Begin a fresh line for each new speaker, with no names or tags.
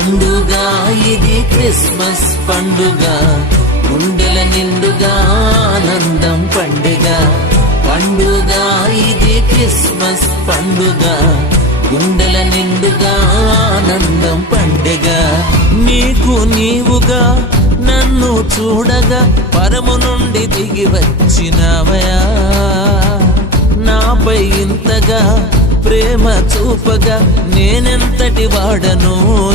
పండుగ ఇది క్రిస్మస్ పండుగ. గుండెల నిండుగా ఆనందం పండుగ. పండుగ ఇది క్రిస్మస్ పండుగ. గుండెల నిండుగా ఆనందం పండుగ. నీకు నీవుగా నన్ను చూడగా పరము నుండి దిగి వచ్చినవయా? నాపై ఇంతగా ప్రేమ చూపగా నేనెంతటి వాడను